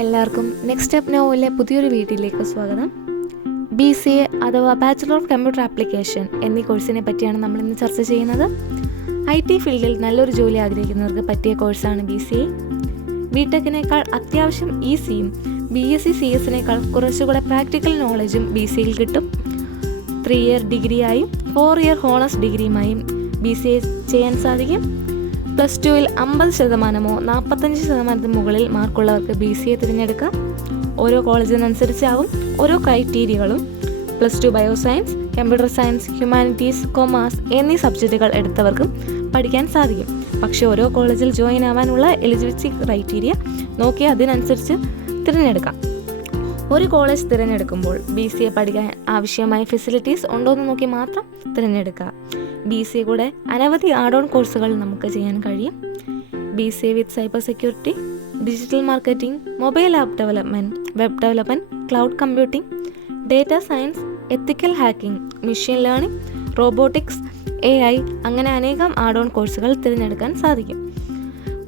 എല്ലാവർക്കും next step നോവിലെ പുതിയൊരു വീഡിയോയിലേക്ക് സ്വാഗതം. BCA അഥവാ ബാച്ചിലർ ഓഫ് കമ്പ്യൂട്ടർ ആപ്ലിക്കേഷൻ എന്നീ കോഴ്സിനെ പറ്റിയാണ് നമ്മൾ ഇന്ന് ചർച്ച ചെയ്യുന്നത്. IT ഫീൽഡിൽ നല്ലൊരു ജോലി ആഗ്രഹിക്കുന്നവർക്ക് പറ്റിയ കോഴ്സാണ് BCA. BTechനേക്കാൾ അത്യാവശ്യം ഈസിയും BSc CS കുറച്ചുകൂടെ പ്രാക്ടിക്കൽ നോളജും BCAയിൽ കിട്ടും. 3 ഇയർ ഡിഗ്രിയായും 4 ഇയർ ഹോണേഴ്സ് ഡിഗ്രിയുമായും BCA ചെയ്യാൻ സാധിക്കും. +2-ൽ 50%, 45% മുകളിൽ മാർക്കുള്ളവർക്ക് BCA തിരഞ്ഞെടുക്കാം. ഓരോ കോളേജിനനുസരിച്ചാവും ഓരോ ക്രൈറ്റീരിയകളും. +2 bioscience, computer science, humanities, commerce എന്നീ സബ്ജക്റ്റുകൾ എടുത്തവർക്കും പഠിക്കാൻ സാധിക്കും. പക്ഷേ ഓരോ കോളേജിൽ ജോയിൻ ആവാനുള്ള എലിജിബിലിറ്റി ക്രൈറ്റീരിയ നോക്കി അതിനനുസരിച്ച് തിരഞ്ഞെടുക്കാം. ഒരു കോളേജ് തിരഞ്ഞെടുക്കുമ്പോൾ BCA പഠിക്കാൻ ആവശ്യമായ ഫെസിലിറ്റീസ് ഉണ്ടോയെന്ന് നോക്കി മാത്രം തിരഞ്ഞെടുക്കുക. BCA കൂടെ അനവധി ആഡ് ഓൺ കോഴ്സുകൾ നമുക്ക് ചെയ്യാൻ കഴിയും. BCA with cyber security, digital marketing, mobile app development, web development, cloud computing, data science, ethical hacking, machine learning, robotics, AI അങ്ങനെ അനേകം ആഡ് ഓൺ കോഴ്സുകൾ തിരഞ്ഞെടുക്കാൻ സാധിക്കും.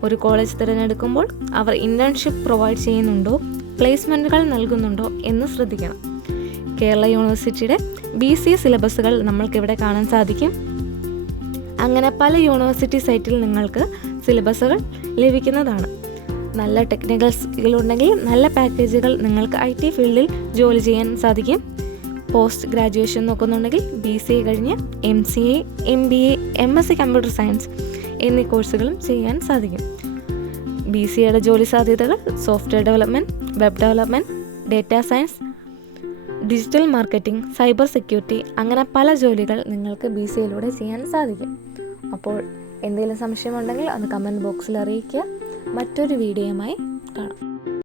ഒരു കോളേജ് തിരഞ്ഞെടുക്കുമ്പോൾ അവർ ഇൻറ്റേൺഷിപ്പ് പ്രൊവൈഡ് ചെയ്യുന്നുണ്ടോ, പ്ലേസ്മെൻറ്റുകൾ നൽകുന്നുണ്ടോ എന്ന് ശ്രദ്ധിക്കണം. കേരള യൂണിവേഴ്സിറ്റിയുടെ BCA സിലബസുകൾ നമ്മൾക്കിവിടെ കാണാൻ സാധിക്കും. അങ്ങനെ പല യൂണിവേഴ്സിറ്റി സൈറ്റിൽ നിങ്ങൾക്ക് സിലബസുകൾ ലഭിക്കുന്നതാണ്. നല്ല ടെക്നിക്കൽ സ്കിൽ ഉണ്ടെങ്കിൽ നല്ല പാക്കേജുകൾ നിങ്ങൾക്ക് IT ഫീൽഡിൽ ജോലി ചെയ്യാൻ സാധിക്കും. പോസ്റ്റ് ഗ്രാജുവേഷൻ നോക്കുന്നുണ്ടെങ്കിൽ BCA കഴിഞ്ഞ് MCA, MBA, MSc computer science എന്നീ കോഴ്സുകളും ചെയ്യാൻ സാധിക്കും. BCAയുടെ ജോലി സാധ്യതകൾ software development, web development, data science, digital marketing, cyber security അങ്ങനെ പല ജോലികൾ നിങ്ങൾക്ക് BCAയിലൂടെ ചെയ്യാൻ സാധിക്കും. അപ്പോൾ എന്തെങ്കിലും സംശയമുണ്ടെങ്കിൽ അത് കമൻറ്റ് ബോക്സിൽ അറിയിക്കുക. മറ്റൊരു വീഡിയോയുമായി കാണാം.